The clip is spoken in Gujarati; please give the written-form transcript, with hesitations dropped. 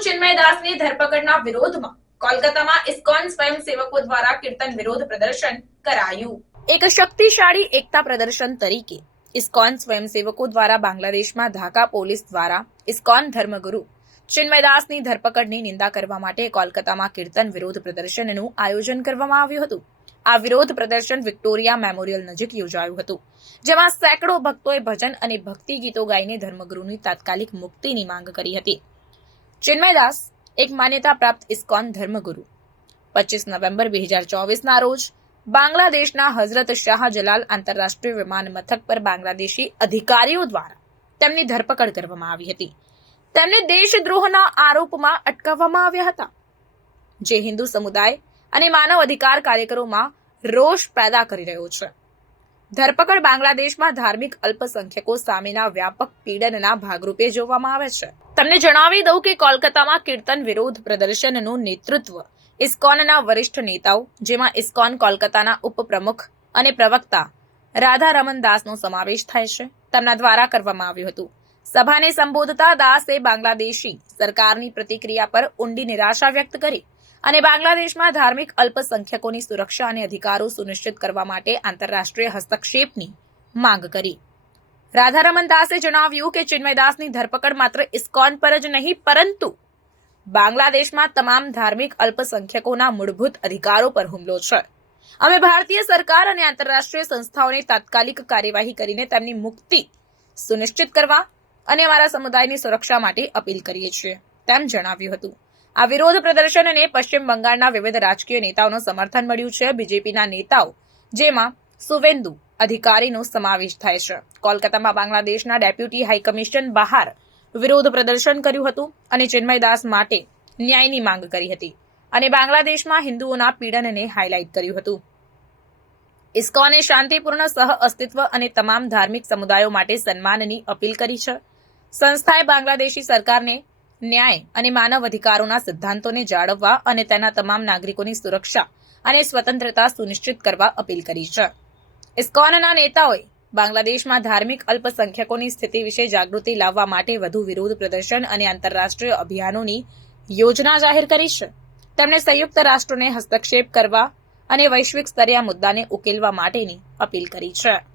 ચિન્મય દાસની ધરપકડના વિરોધમાં કોલકાતામાં ઇસ્કોન સ્વયંસેવકો દ્વારા કીર્તન વિરોધ પ્રદર્શન કરાયું। એક શક્તિશાળી એકતા પ્રદર્શન તરીકે ઇસ્કોન સ્વયંસેવકો દ્વારા બાંગ્લાદેશમાં ઢાકા પોલીસ દ્વારા ઇસ્કોન ધર્મગુરુ ચિન્મય દાસની ધરપકડની નિંદા કરવા માટે કોલકાતામાં કીર્તન વિરોધ પ્રદર્શનનું આયોજન કરવામાં આવ્યું હતું। આ વિરોધ પ્રદર્શન વિક્ટોરિયા મેમોરિયલ નજીક યોજાયું હતું, જેમાં સેંકડો ભક્તોએ ભજન અને ભક્તિ ગીતો ગાઈને ધર્મગુરુની તાત્કાલિક મુક્તિની માંગ કરી હતી। ચિન્મય દાસ એક માન્યતા પ્રાપ્ત ઇસ્કોન ધર્મગુરુ 25 નવેમ્બર 2024ના રોજ બાંગ્લાદેશના હઝરત શાહ જલાલ આંતરરાષ્ટ્રીય વિમાન મથક પર બાંગ્લાદેશી અધિકારીઓ દ્વારા તેમની ધરપકડ કરવામાં આવી હતી। તેમને દેશદ્રોહના આરોપમાં અટકાવવામાં આવ્યા હતા, જે હિન્દુ સમુદાય અને માનવ અધિકાર કાર્યકરોમાં રોષ પેદા કરી રહ્યો છે। ધરપકડ બાંગ્લાદેશમાં ધાર્મિક અલ્પસંખ્યકો સામેના વ્યાપક પીડનના ભાગરૂપે જોવામાં આવે છે। તમને જણાવી દઉં કે કોલકાતામાં કીર્તન વિરોધ પ્રદર્શનનું નેતૃત્વ ઇસ્કોનના વરિષ્ઠ નેતાઓ, જેમાં ઇસ્કોન કોલકાતાના ઉપપ્રમુખ અને પ્રવક્તા રાધારમન દાસનો સમાવેશ થાય છે, તેમના દ્વારા કરવામાં આવ્યું હતું। સભાને સંબોધતા દાસે બાંગ્લાદેશી સરકારની પ્રતિક્રિયા પર ઊંડી નિરાશા વ્યક્ત કરી અને બાંગ્લાદેશમાં ધાર્મિક અલ્પસંખ્યકોની સુરક્ષા અને અધિકારો સુનિશ્ચિત કરવા માટે આંતરરાષ્ટ્રીય હસ્તક્ષેપની માંગ કરી। રાધારમન દાસે જણાવ્યું કે ચિન્મય દાસની ધરપકડ માત્ર ઇસ્કોન પર જ નહીં, પરંતુ બાંગ્લાદેશમાં તમામ ધાર્મિક અલ્પસંખ્યકોના મૂળભૂત અધિકારો પર હુમલો છે। અમે ભારતીય સરકાર અને આંતરરાષ્ટ્રીય સંસ્થાઓને તાત્કાલિક કાર્યવાહી કરીને તેમની મુક્તિ સુનિશ્ચિત કરવા અને અમારા સમુદાયની સુરક્ષા માટે અપીલ કરીએ છીએ, તેમ જણાવ્યું હતું। આ વિરોધ પ્રદર્શનને પશ્ચિમ બંગાળના વિવિધ રાજકીય નેતાઓનું સમર્થન મળ્યું છે। બીજેપીના નેતાઓ, જેમાં સુવેન્દુ અધિકારીનો સમાવેશ થાય છે, કોલકાતામાં બાંગ્લાદેશના ડેપ્યુટી હાઈકમિશન બહાર વિરોધ પ્રદર્શન કર્યું હતું અને ચિન્મય દાસ માટે ન્યાયની માંગ કરી હતી અને બાંગ્લાદેશમાં હિન્દુઓના પીડનને હાઇલાઇટ કર્યું હતું। ઇસ્કોને શાંતિપૂર્ણ સહઅસ્તિત્વ અને તમામ ધાર્મિક સમુદાયો માટે સન્માનની અપીલ કરી છે। સંસ્થાએ બાંગ્લાદેશી સરકારને ન્યાય અને માનવ અધિકારોના સિદ્ધાંતોને જાળવવા અને તેના તમામ નાગરિકોની સુરક્ષા અને સ્વતંત્રતા સુનિશ્ચિત કરવા અપીલ કરી છે। ઇસ્કોનના નેતાઓએ બાંગ્લાદેશમાં ધાર્મિક અલ્પસંખ્યકોની સ્થિતિ વિશે જાગૃતિ લાવવા માટે વધુ વિરોધ પ્રદર્શન અને આંતરરાષ્ટ્રીય અભિયાનોની યોજના જાહેર કરી છે। તેમણે સંયુક્ત રાષ્ટ્રોને હસ્તક્ષેપ કરવા અને વૈશ્વિક સ્તરે આ મુદ્દાને ઉકેલવા માટેની અપીલ કરી છે।